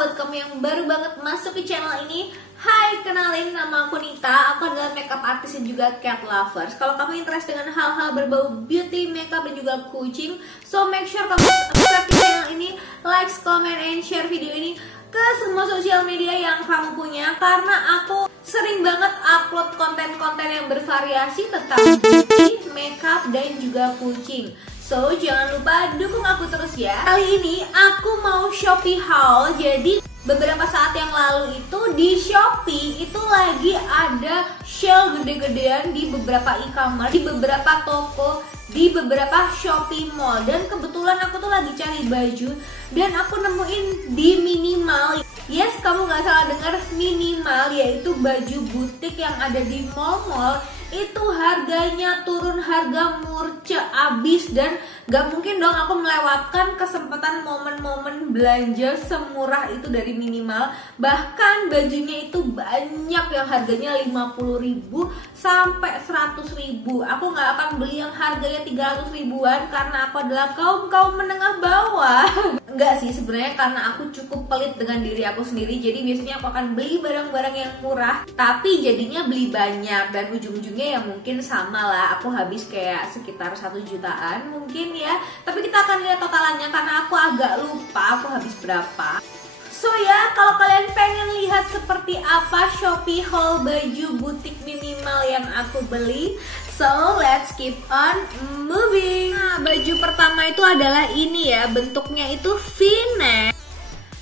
buat kamu yang baru banget masuk ke channel ini. Hai, kenalin, nama aku Nita. Aku adalah makeup artist dan juga cat lovers. Kalau kamu interest dengan hal-hal berbau beauty, makeup, dan juga kucing, so make sure kamu subscribe ke channel ini, like, comment, and share video ini ke semua sosial media yang kamu punya. Karena aku sering banget upload konten-konten yang bervariasi tentang beauty, makeup, dan juga kucing. So, jangan lupa dukung aku terus ya. Kali ini aku mau Shopee haul. Jadi beberapa saat yang lalu itu di Shopee itu lagi ada sale gede-gedean di beberapa e-commerce, di beberapa toko, di beberapa Shopee Mall. Dan kebetulan aku tuh lagi cari baju dan aku nemuin di Minimal. Yes, kamu gak salah dengar, Minimal, yaitu baju butik yang ada di mall-mall. Itu harganya turun, harga murce abis, dan gak mungkin dong aku melewatkan kesempatan momen-momen belanja semurah itu dari Minimal. Bahkan bajunya itu banyak yang harganya 50.000 sampai 100.000. Aku gak akan beli yang harganya 300 ribuan karena aku adalah kaum menengah bawah. Enggak sih, sebenarnya karena aku cukup pelit dengan diri aku sendiri. Jadi biasanya aku akan beli barang-barang yang murah, tapi jadinya beli banyak, dan ujung-ujungnya ya mungkin sama lah, aku habis kayak sekitar 1 jutaan mungkin ya. Tapi kita akan lihat totalannya karena aku agak lupa aku habis berapa. So ya, kalau kalian pengen lihat seperti apa Shopee haul baju butik Minimal yang aku beli, so let's keep on moving. Nah, baju pertama itu adalah ini ya, bentuknya itu V-neck.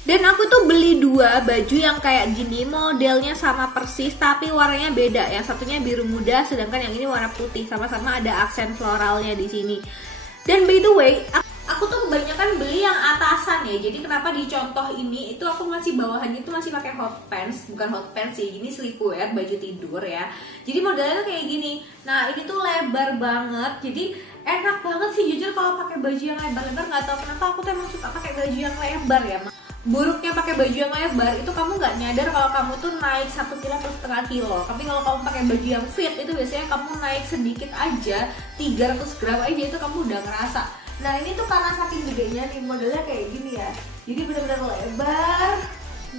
Dan aku tuh beli dua baju yang kayak gini, modelnya sama persis tapi warnanya beda. Yang satunya biru muda, sedangkan yang ini warna putih. Sama-sama ada aksen floralnya di sini. Dan by the way, aku tuh kebanyakan beli yang atasan ya. Jadi kenapa di contoh ini itu aku masih bawahannya itu masih pakai hot pants, bukan hot pants sih, gini sleepwear, baju tidur ya. Jadi modelnya tuh kayak gini. Nah, ini tuh lebar banget. Jadi enak banget sih jujur kalau pakai baju yang lebar-lebar. Nggak tahu kenapa aku tuh emang suka pakai baju yang lebar ya. Buruknya pakai baju yang lebar itu kamu nggak nyadar kalau kamu tuh naik 1 kilo atau setengah kilo. Tapi kalau kamu pakai baju yang fit itu biasanya kamu naik sedikit aja, 300 gram aja itu kamu udah ngerasa. Nah, ini tuh karena saking gedenya nih, modelnya kayak gini ya, jadi benar-benar lebar.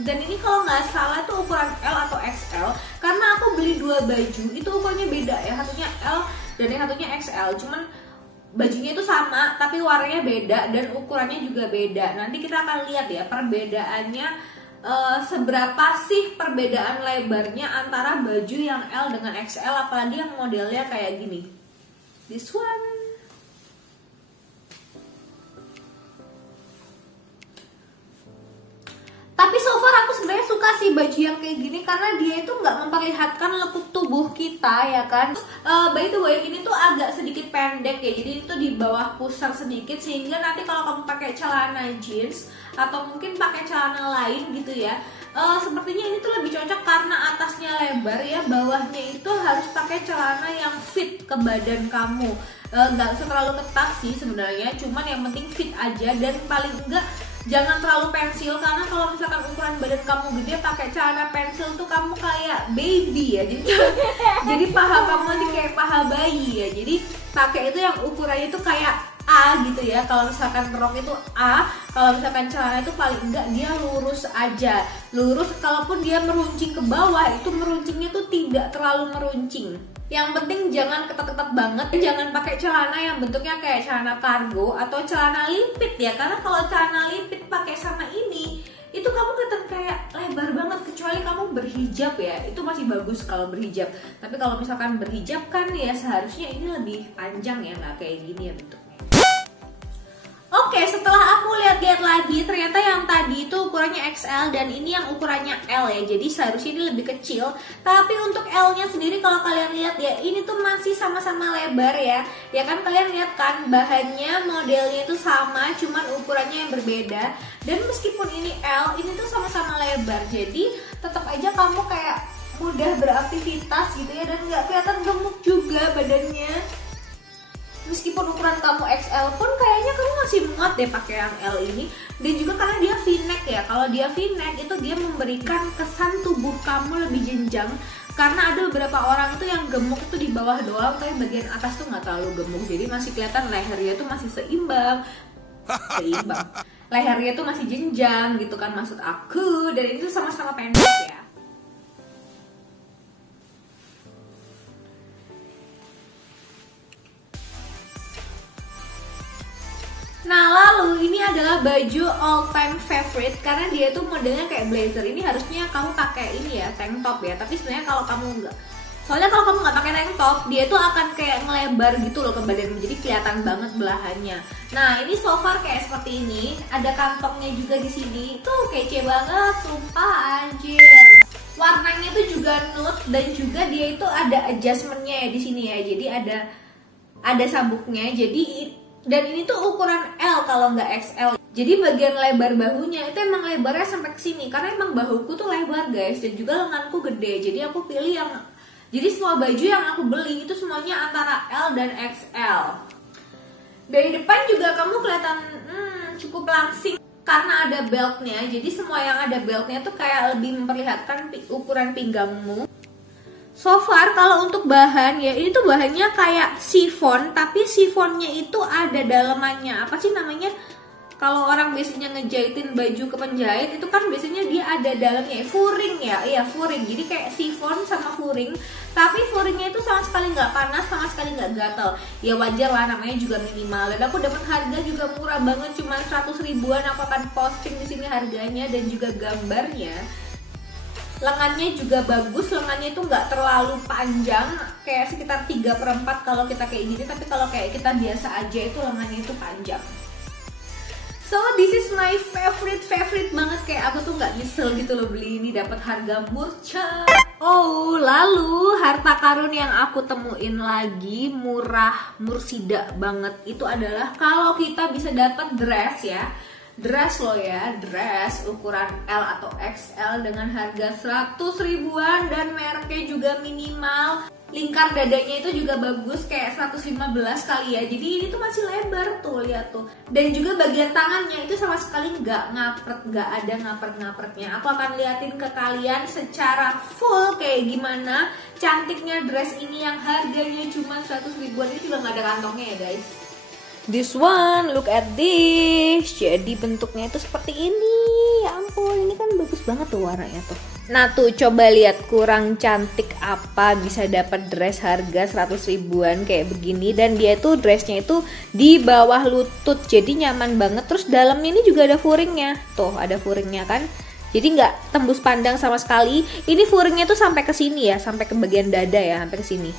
Dan ini kalau nggak salah tuh ukuran L atau XL, karena aku beli dua baju itu ukurannya beda ya, satunya L dan yang satunya XL. Cuman bajunya itu sama tapi warnanya beda dan ukurannya juga beda. Nanti kita akan lihat ya perbedaannya, seberapa sih perbedaan lebarnya antara baju yang L dengan XL, apalagi yang modelnya kayak gini. This one. Tapi so far aku sebenarnya suka sih baju yang kayak gini karena dia itu nggak memperlihatkan lekuk tubuh kita ya kan. By the way, ini tuh agak sedikit pendek ya, jadi itu di bawah pusar sedikit, sehingga nanti kalau kamu pakai celana jeans atau mungkin pakai celana lain gitu ya, sepertinya ini tuh lebih cocok karena atasnya lebar ya, bawahnya itu harus pakai celana yang fit ke badan kamu. Nggak usah terlalu ketat sih sebenarnya, cuman yang penting fit aja, dan paling enggak jangan terlalu pensil, karena kalau misalkan ukuran badan kamu gede pakai celana pensil tuh kamu kayak baby ya, jadi paha kamu nanti kayak paha bayi ya. Jadi pakai itu yang ukurannya itu kayak A gitu ya. Kalau misalkan rok itu A, kalau misalkan celana itu paling enggak dia lurus aja, lurus. Kalaupun dia meruncing ke bawah, itu meruncingnya tuh tidak terlalu meruncing. Yang penting jangan ketat-ketat banget, jangan pakai celana yang bentuknya kayak celana kargo atau celana limpit ya. Karena kalau celana limpit pakai sama ini, itu kamu kelihatan kayak lebar banget, kecuali kamu berhijab ya. Itu masih bagus kalau berhijab. Tapi kalau misalkan berhijab kan ya seharusnya ini lebih panjang ya, nggak kayak gini ya bentuknya. Oke, setelah aku lihat-lihat lagi, ternyata yang tadi itu ukurannya XL dan ini yang ukurannya L ya. Jadi seharusnya ini lebih kecil. Tapi untuk L-nya sendiri kalau kalian lihat ya, ini tuh masih sama-sama lebar ya. Ya kan, kalian lihat kan bahannya, modelnya itu sama, cuman ukurannya yang berbeda. Dan meskipun ini L, ini tuh sama-sama lebar. Jadi tetap aja kamu kayak mudah beraktivitas gitu ya, dan nggak kelihatan gemuk juga badannya. Meskipun ukuran kamu XL pun kayaknya kamu masih muat deh pakai yang L ini. Dan juga karena dia V-neck ya, kalau dia V-neck itu dia memberikan kesan tubuh kamu lebih jenjang. Karena ada beberapa orang itu yang gemuk itu di bawah doang, tapi bagian atas tuh nggak terlalu gemuk. Jadi masih kelihatan lehernya tuh masih seimbang. lehernya tuh masih jenjang gitu kan maksud aku, dan itu sama-sama pendek ya. Nah lalu ini adalah baju all time favorite karena dia tuh modelnya kayak blazer. Ini harusnya kamu pakai ini ya, tank top ya. Tapi sebenarnya kalau kamu nggak, soalnya kalau kamu nggak pakai tank top, dia tuh akan kayak ngelebar gitu loh ke badanmu, jadi kelihatan banget belahannya. Nah ini so far kayak seperti ini, ada kantongnya juga di sini. Tuh kece banget, sumpah anjir. Warnanya tuh juga nude dan juga dia itu ada adjustmentnya ya di sini ya. Jadi ada sabuknya. Jadi dan ini tuh ukuran L kalau nggak XL. Jadi bagian lebar bahunya itu emang lebarnya sampai ke sini karena emang bahuku tuh lebar guys, dan juga lenganku gede. Jadi aku pilih yang, jadi semua baju yang aku beli itu semuanya antara L dan XL. Dari depan juga kamu kelihatan cukup langsing karena ada beltnya. Jadi semua yang ada beltnya tuh kayak lebih memperlihatkan ukuran pinggangmu. So far kalau untuk bahan ya, ini tuh bahannya kayak chiffon, tapi chiffonnya itu ada dalemannya. Apa sih namanya? Kalau orang biasanya ngejahitin baju ke penjahit itu kan biasanya dia ada dalamnya, furing ya, iya furing. Jadi kayak chiffon sama furing, tapi furingnya itu sama sekali nggak panas, sama sekali nggak gatel. Ya wajar lah, namanya juga minimal. Dan aku dapat harga juga murah banget, cuma 100 ribuan. Aku akan posting di sini harganya dan juga gambarnya. Lengannya juga bagus, lengannya itu nggak terlalu panjang, kayak sekitar 3/4 kalau kita kayak gini, tapi kalau kayak kita biasa aja itu lengannya itu panjang. So this is my favorite banget, kayak aku tuh nggak nyesel gitu loh beli ini, dapat harga murah. Oh lalu harta karun yang aku temuin lagi murah mursida banget itu adalah kalau kita bisa dapat dress ya. Dress loh ya, dress ukuran L atau XL dengan harga 100 ribuan dan mereknya juga minimal. Lingkar dadanya itu juga bagus, kayak 115 kali ya. Jadi ini tuh masih lebar tuh, lihat tuh. Dan juga bagian tangannya itu sama sekali nggak ngapret, nggak ada ngapret-ngapretnya. Aku akan liatin ke kalian secara full kayak gimana cantiknya dress ini yang harganya cuma 100 ribuan. Ini juga nggak ada kantongnya ya guys. This one, look at this. Jadi bentuknya itu seperti ini. Ya ampun, ini kan bagus banget tuh warnanya tuh. Nah tuh coba lihat kurang cantik apa bisa dapat dress harga 100 ribuan kayak begini. Dan dia tuh dressnya itu di bawah lutut, jadi nyaman banget. Terus dalamnya ini juga ada furingnya. Tuh ada furingnya kan. Jadi nggak tembus pandang sama sekali. Ini furingnya tuh sampai ke sini ya, sampai ke bagian dada ya, sampai ke sini.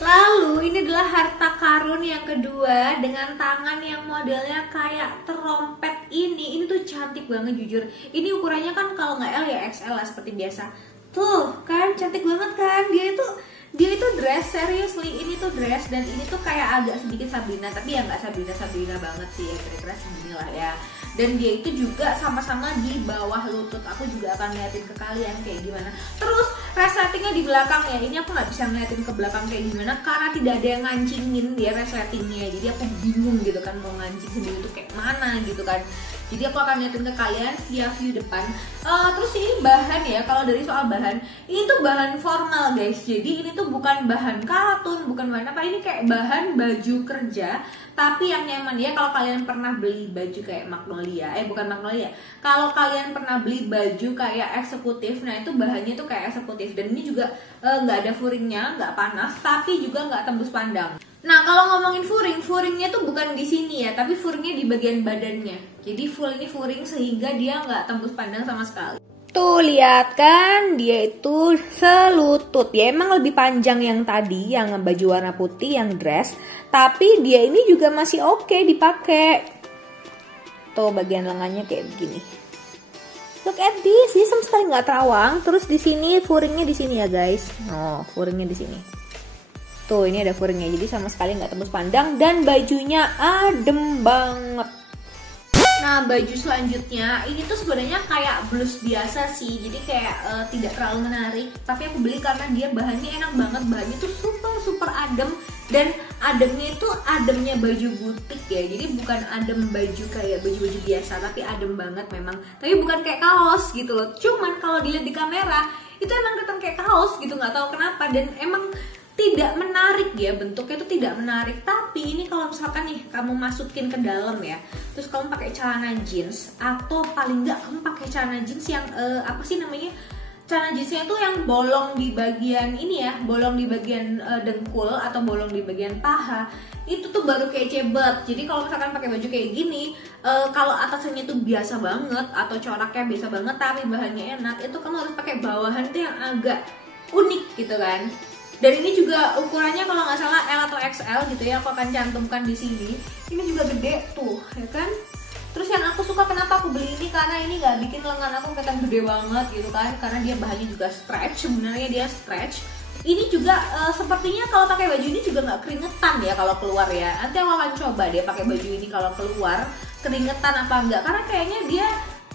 Lalu ini adalah harta karun yang kedua dengan tangan yang modelnya kayak terompet ini. Ini tuh cantik banget jujur. Ini ukurannya kan kalau nggak L ya XL lah seperti biasa. Tuh kan cantik banget kan. Dia itu dress, seriously ini tuh dress, dan ini tuh kayak agak sedikit Sabrina, tapi ya nggak Sabrina banget sih ya, kira-kira segini lah ya. Dan dia itu juga sama-sama di bawah lutut. Aku juga akan liatin ke kalian kayak gimana. Terus resletingnya di belakang ya. Ini aku nggak bisa ngeliatin ke belakang kayak gimana karena tidak ada yang ngancingin dia resletingnya. Jadi aku bingung gitu kan mau ngancing sendiri itu kayak mana gitu kan. Jadi aku akan liatin ke kalian via view depan. Terus ini bahan ya, kalau dari soal bahan, ini tuh bahan formal guys. Jadi ini tuh bukan bahan katun, bukan bahan apa, ini kayak bahan baju kerja. Tapi yang nyaman ya, kalau kalian pernah beli baju kayak Magnolia, bukan Magnolia. Kalau kalian pernah beli baju kayak eksekutif, nah itu bahannya tuh kayak eksekutif. Dan ini juga nggak ada furingnya, nggak panas, tapi juga nggak tembus pandang. Nah kalau ngomongin furingnya tuh bukan di sini ya, tapi furingnya di bagian badannya. Jadi full ini furing sehingga dia nggak tembus pandang sama sekali. Tuh lihat kan, dia itu selutut ya, emang lebih panjang yang tadi, yang baju warna putih, yang dress. Tapi dia ini juga masih oke dipakai. Tuh bagian lengannya kayak begini. Look at this, dia sama sekali nggak terawang. Terus di sini furingnya di sini ya guys. Oh furingnya di sini. Tuh ini ada furingnya, jadi sama sekali nggak tembus pandang dan bajunya adem banget. Nah baju selanjutnya ini tuh sebenarnya kayak blus biasa sih, jadi kayak tidak terlalu menarik. Tapi aku beli karena dia bahannya enak banget, bahannya tuh super adem. Dan ademnya itu ademnya baju butik ya, jadi bukan adem baju kayak baju-baju biasa, tapi adem banget memang. Tapi bukan kayak kaos gitu loh, cuman kalau dilihat di kamera itu emang kelihatan kayak kaos gitu, nggak tahu kenapa. Dan emang tidak menarik ya, bentuknya itu tidak menarik. Tapi ini kalau misalkan nih kamu masukin ke dalam ya, terus kamu pakai celana jeans, atau paling nggak kamu pakai celana jeans yang apa sih namanya, celana jeansnya itu yang bolong di bagian ini ya, bolong di bagian dengkul atau bolong di bagian paha, itu tuh baru kece banget. Jadi kalau misalkan pakai baju kayak gini, kalau atasannya tuh biasa banget atau coraknya biasa banget tapi bahannya enak, itu kamu harus pakai bawahan tuh yang agak unik gitu kan. Dan ini juga ukurannya kalau nggak salah L atau XL gitu ya, aku akan cantumkan di sini. Ini juga gede tuh, ya kan? Terus yang aku suka kenapa aku beli ini, karena ini nggak bikin lengan aku kelihatan gede banget gitu kan, karena dia bahannya juga stretch, sebenarnya dia stretch. Ini juga sepertinya kalau pakai baju ini juga nggak keringetan ya kalau keluar ya. Nanti aku akan coba dia pakai baju ini kalau keluar keringetan apa enggak, karena kayaknya dia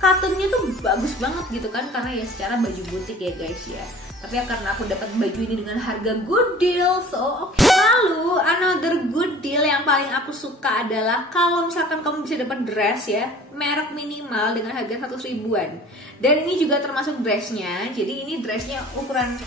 katunnya tuh bagus banget gitu kan, karena ya secara baju butik ya guys ya. Tapi ya karena aku dapat baju ini dengan harga good deal, so oke. Lalu another good deal yang paling aku suka adalah kalau misalkan kamu bisa dapat dress ya, merek minimal dengan harga 100 ribuan. Dan ini juga termasuk dressnya. Jadi ini dressnya ukuran,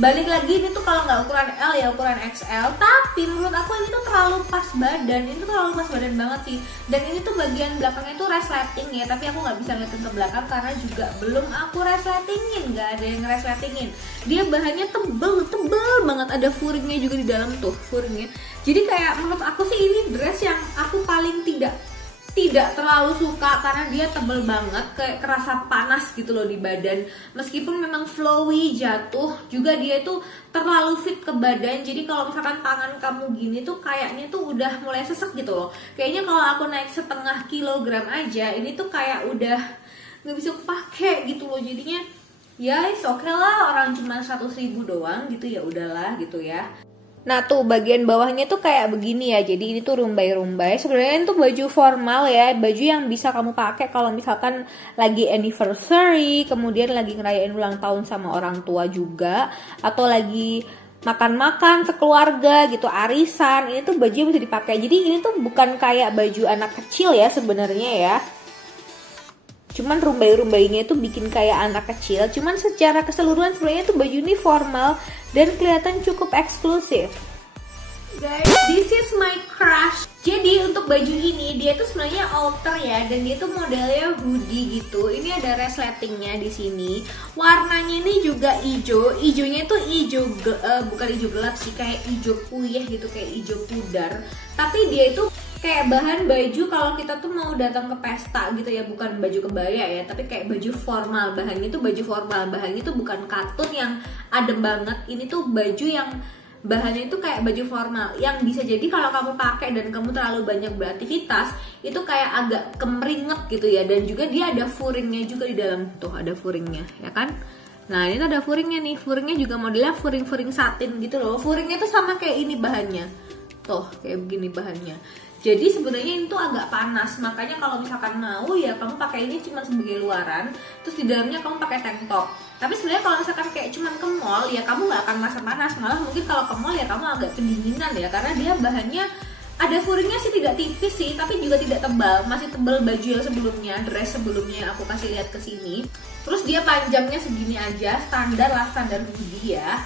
balik lagi ini tuh kalau nggak ukuran L ya ukuran XL, tapi menurut aku ini tuh terlalu pas badan, ini tuh terlalu pas badan banget sih. Dan ini tuh bagian belakangnya tuh resleting ya, tapi aku nggak bisa ngeliatin ke belakang karena juga belum aku resletingin, nggak ada yang resletingin. Dia bahannya tebel banget, ada furingnya juga di dalam tuh furingnya. Jadi kayak menurut aku sih ini dress yang aku paling tidak terlalu suka karena dia tebel banget, kayak kerasa panas gitu loh di badan. Meskipun memang flowy jatuh, juga dia itu terlalu fit ke badan. Jadi kalau misalkan tangan kamu gini tuh kayaknya tuh udah mulai sesek gitu loh. Kayaknya kalau aku naik setengah kilogram aja, ini tuh kayak udah nggak bisa pakai gitu loh. Jadinya ya oke lah, orang cuma 100 ribu doang gitu, ya udahlah gitu ya. Nah tuh bagian bawahnya tuh kayak begini ya, jadi ini tuh rumbai-rumbai. Sebenarnya itu baju formal ya, baju yang bisa kamu pakai kalau misalkan lagi anniversary, kemudian lagi ngerayain ulang tahun sama orang tua juga, atau lagi makan-makan sekeluarga gitu, arisan. Ini tuh baju yang bisa dipakai. Jadi ini tuh bukan kayak baju anak kecil ya sebenarnya ya. Cuman rumbai-rumbainya itu bikin kayak anak kecil. Cuman secara keseluruhan sebenarnya tuh baju ini formal dan kelihatan cukup eksklusif. Guys, this is my crush. Jadi untuk baju ini dia tuh sebenarnya outer ya, dan dia tuh modelnya hoodie gitu. Ini ada resletingnya di sini. Warnanya ini juga hijau. Hijaunya tuh hijau bukan hijau gelap sih, kayak hijau puyeh gitu, kayak hijau pudar. Tapi dia itu kayak bahan baju kalau kita tuh mau datang ke pesta gitu ya, bukan baju kebaya ya, tapi kayak baju formal. Bahannya tuh baju formal, bahannya tuh bukan katun yang adem banget. Ini tuh baju yang bahannya itu kayak baju formal yang bisa jadi kalau kamu pakai dan kamu terlalu banyak beraktivitas itu kayak agak kemeringet gitu ya. Dan juga dia ada furingnya juga di dalam, tuh ada furingnya ya kan. Nah ini tuh ada furingnya nih, furingnya juga modelnya furing-furing satin gitu loh. Furingnya tuh sama kayak ini bahannya, tuh kayak begini bahannya. Jadi sebenarnya itu agak panas, makanya kalau misalkan mau ya kamu pakai ini cuma sebagai luaran, terus di dalamnya kamu pakai tank top. Tapi sebenarnya kalau misalkan kayak cuman ke mall ya kamu nggak akan merasa panas, malah mungkin kalau ke mall ya kamu agak kedinginan ya, karena dia bahannya ada furingnya sih, tidak tipis sih, tapi juga tidak tebal, masih tebal baju yang sebelumnya, dress sebelumnya yang aku kasih lihat ke sini. Terus dia panjangnya segini aja, standar lah, standar hoodie ya.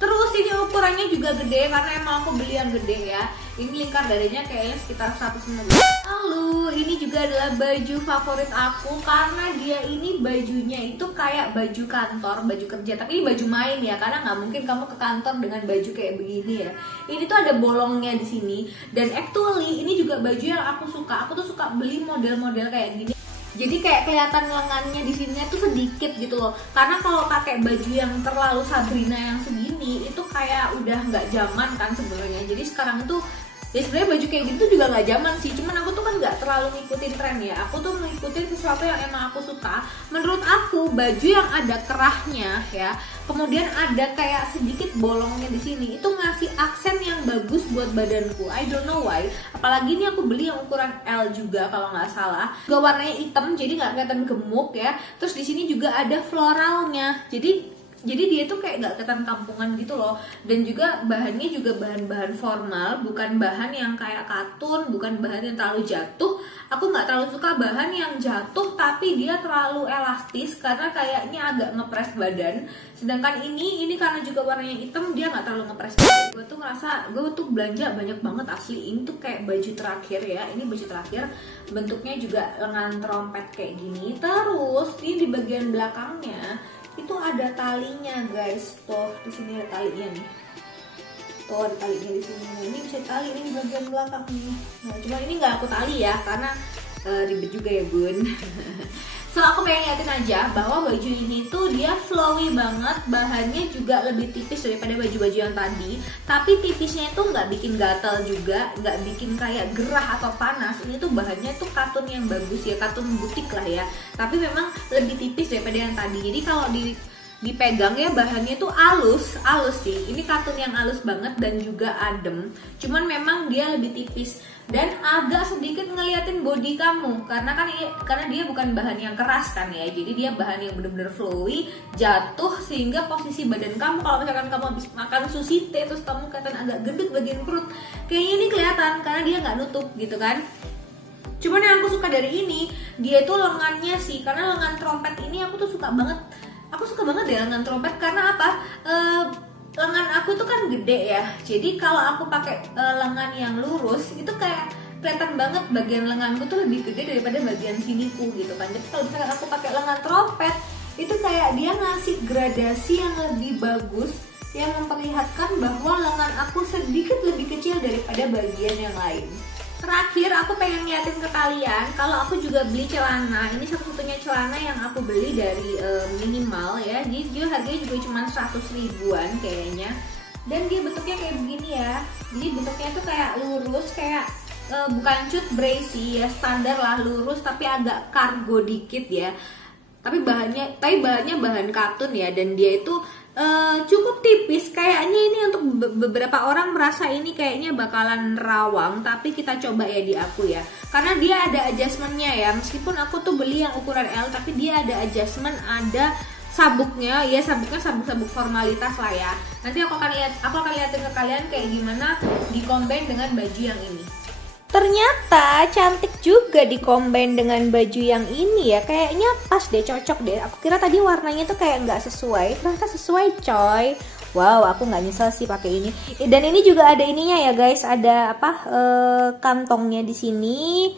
Terus ini ukurannya juga gede karena emang aku beli yang gede ya. Ini lingkar dadanya kayaknya sekitar 115. Lalu ini juga adalah baju favorit aku karena dia ini bajunya itu kayak baju kantor, baju kerja. Tapi ini baju main ya, karena nggak mungkin kamu ke kantor dengan baju kayak begini ya. Ini tuh ada bolongnya di sini. Dan actually ini juga baju yang aku suka. Aku tuh suka beli model-model kayak gini. Jadi kayak kelihatan lengannya di sini tuh sedikit gitu loh. Karena kalau pakai baju yang terlalu Sabrina yang segini itu kayak udah nggak zaman kan sebenarnya. Jadi sekarang tuh ya sebenarnya baju kayak gitu juga nggak zaman sih. Cuman aku tuh kan nggak terlalu ngikutin tren ya. Aku tuh ngikutin sesuatu yang emang aku suka. Menurut aku baju yang ada kerahnya ya, kemudian ada kayak sedikit bolongnya di sini, itu ngasih aksen yang bagus buat badanku. I don't know why. Apalagi ini aku beli yang ukuran L juga kalau nggak salah. Juga warnanya hitam, jadi nggak kelihatan gemuk ya. Terus di sini juga ada floralnya. Jadi Jadi dia tuh kayak gak kelihatan kampungan gitu loh. Dan juga bahannya juga bahan-bahan formal, bukan bahan yang kayak katun, bukan bahan yang terlalu jatuh. Aku gak terlalu suka bahan yang jatuh tapi dia terlalu elastis karena kayaknya agak ngepres badan. Sedangkan ini karena juga warnanya hitam, dia gak terlalu ngepres badan. Gue tuh ngerasa gue tuh belanja banyak banget asli. Ini tuh kayak baju terakhir ya, ini baju terakhir. Bentuknya juga lengan trompet kayak gini. Terus ini di bagian belakangnya itu ada talinya guys, tuh di sini ada talinya nih, tuh ada talinya di sini. Nah, ini bisa tali ini di bagian belakang nih. Nah cuma ini nggak aku tali ya karena ribet juga ya bun. So aku pengen liatin aja bahwa baju ini tuh dia flowy banget, bahannya juga lebih tipis daripada baju-baju yang tadi. Tapi tipisnya itu nggak bikin gatal juga, nggak bikin kayak gerah atau panas. Ini tuh bahannya tuh katun yang bagus ya, katun butik lah ya. Tapi memang lebih tipis daripada yang tadi. Jadi kalau dipegang ya bahannya tuh halus sih. Ini katun yang halus banget dan juga adem. Cuman memang dia lebih tipis dan agak sedikit ngeliatin body kamu karena dia bukan bahan yang keras kan ya. Jadi dia bahan yang bener-bener flowy, jatuh sehingga posisi badan kamu kalau misalkan kamu habis makan sushi teh terus kamu kelihatan agak gendut bagian perut, kayaknya ini kelihatan karena dia nggak nutup gitu kan. Cuman yang aku suka dari ini, dia tuh lengannya sih, karena lengan trompet ini aku tuh suka banget. Aku suka banget deh lengan trompet karena apa? Lengan aku tuh kan gede ya. Jadi kalau aku pakai lengan yang lurus itu kayak kelihatan banget bagian lenganku tuh lebih gede daripada bagian siniku gitu kan. Jadi kalau misalkan aku pakai lengan trompet itu kayak dia ngasih gradasi yang lebih bagus yang memperlihatkan bahwa lengan aku sedikit lebih kecil daripada bagian yang lain. Terakhir aku pengen ngeliatin ke kalian kalau aku juga beli celana. Ini satu-satunya celana yang aku beli dari Minimal ya. Jadi dia harganya juga cuma 100 ribuan kayaknya. Dan dia bentuknya kayak begini ya. Jadi bentuknya tuh kayak lurus, kayak bukan cut brazy ya, standar lah lurus tapi agak cargo dikit ya. Tapi bahannya bahan katun ya, dan dia itu cukup tipis. Kayaknya ini untuk beberapa orang merasa ini kayaknya bakalan rawang, tapi kita coba ya di aku ya, karena dia ada adjustmentnya ya. Meskipun aku tuh beli yang ukuran L, tapi dia ada adjustment, ada sabuknya ya, sabuk formalitas lah ya. Nanti aku akan liatin ke kalian kayak gimana di-combine dengan baju yang ini. Ternyata cantik juga di-combine dengan baju yang ini ya. Kayaknya pas deh, cocok deh. Aku kira tadi warnanya tuh kayak nggak sesuai, ternyata sesuai coy. Wow, aku nggak nyesel sih pakai ini. Dan ini juga ada ininya ya guys, ada apa kantongnya di sini.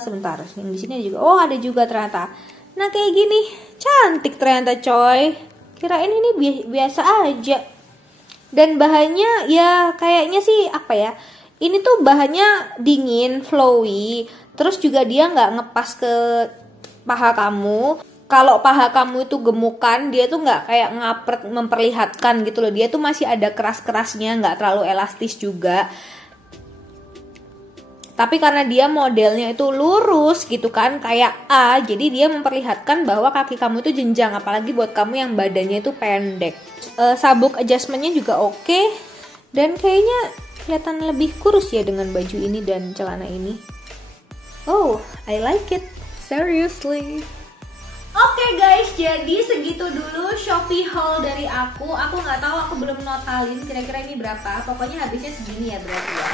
Sebentar, yang di sini juga. Oh, ada juga ternyata. Nah kayak gini, cantik ternyata coy. Kirain ini biasa aja. Dan bahannya ya kayaknya sih apa ya? Ini tuh bahannya dingin, flowy, terus juga dia nggak ngepas ke paha kamu. Kalau paha kamu itu gemukan, dia tuh nggak kayak ngapret memperlihatkan gitu loh. Dia tuh masih ada keras-kerasnya, nggak terlalu elastis juga. Tapi karena dia modelnya itu lurus gitu kan, kayak A, jadi dia memperlihatkan bahwa kaki kamu itu jenjang, apalagi buat kamu yang badannya itu pendek. Sabuk adjustmentnya juga oke, dan kayaknya kelihatan lebih kurus ya dengan baju ini dan celana ini. Oh, I like it. Seriously. Oke guys, jadi segitu dulu Shopee haul dari aku. Aku nggak tahu, aku belum notalin kira-kira ini berapa. Pokoknya habisnya segini ya berarti ya.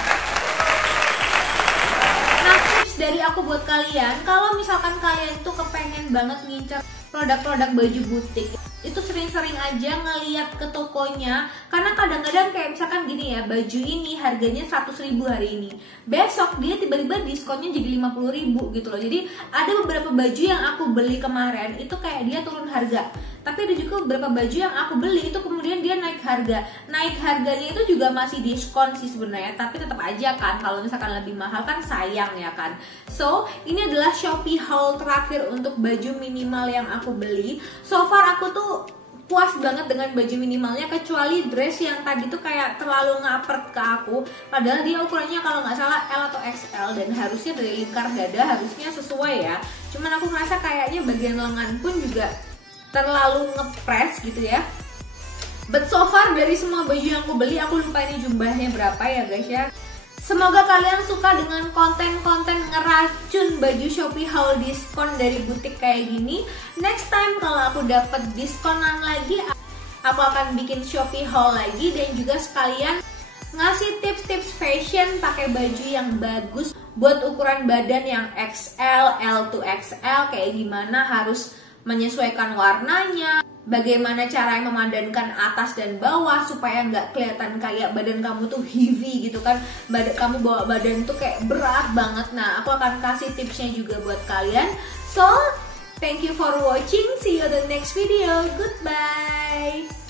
Nah, tips dari aku buat kalian, kalau misalkan kalian tuh kepengen banget ngincer produk-produk baju butik, itu sering-sering aja ngeliat ke tokonya. Karena kadang-kadang kayak misalkan gini ya, baju ini harganya 100.000 hari ini, besok dia tiba-tiba diskonnya jadi 50.000 gitu loh. Jadi ada beberapa baju yang aku beli kemarin itu kayak dia turun harga, tapi ada juga beberapa baju yang aku beli itu kemudian dia naik harga. Naik harganya itu juga masih diskon sih sebenarnya, tapi tetap aja kan kalau misalkan lebih mahal kan sayang ya kan. So ini adalah Shopee haul terakhir untuk baju minimal yang aku beli. So far aku tuh puas banget dengan baju minimalnya, kecuali dress yang tadi tuh kayak terlalu ngapret ke aku. Padahal dia ukurannya kalau nggak salah L atau XL, dan harusnya dari lingkar dada harusnya sesuai ya. Cuman aku merasa kayaknya bagian lengan pun juga terlalu ngepres gitu ya. But so far dari semua baju yang aku beli, aku lupa ini jumlahnya berapa ya guys ya. Semoga kalian suka dengan konten-konten ngeracun baju Shopee haul diskon dari butik kayak gini. Next time kalau aku dapat diskonan lagi, aku akan bikin Shopee haul lagi dan juga sekalian ngasih tips-tips fashion pakai baju yang bagus buat ukuran badan yang XL, L to XL, kayak gimana harus menyesuaikan warnanya, bagaimana cara memadankan atas dan bawah supaya nggak kelihatan kayak badan kamu tuh heavy gitu kan, kamu bawa badan tuh kayak berat banget. Nah, aku akan kasih tipsnya juga buat kalian. So, thank you for watching, see you on the next video, goodbye.